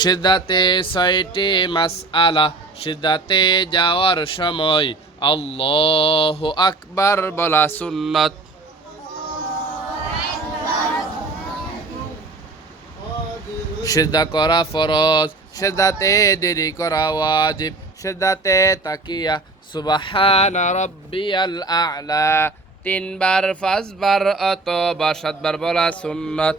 সিজদাতে ছয়টি মাসআলা, সিজদাতে যাওয়ার সময় আল্লাহু আকবার বলা সুন্নাত। সিজদা করা ফরজ, সিজদাতে দেরি করা ওয়াজিব, সিজদাতে তাকিয়া সুবহানা রাব্বিয়াল আ'লা 3 বার 5 বার অথবা 7 বার বলা সুন্নাত।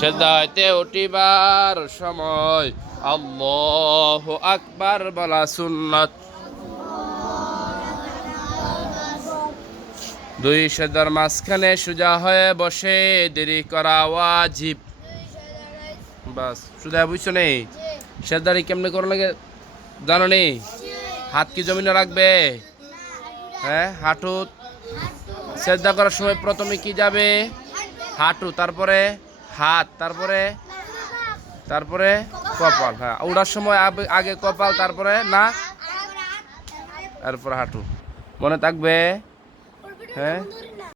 সিজদাতে উঠিবার সময় আল্লাহু আকবার বলা সুন্নাত। 2 সিজদার মাঝখানে সোজা হয়ে বসে দেরি করা ওয়াজিব। বাস সোজা বুঝছো নেই? সিজদারি কেমনে করা লাগে জানো নি? হাত কি জমিনে রাখবে? হ্যাঁ, হাঁটু। সিজদা করার সময় প্রথমে কি যাবে? হাঁটু, তারপরে হাত, তারপরে কপাল। হ্যাঁ, ওঠার সময় আগে কপাল, তারপরে নাক, তারপরে হাঁটু। মনে থাকবে? হ্যাঁ।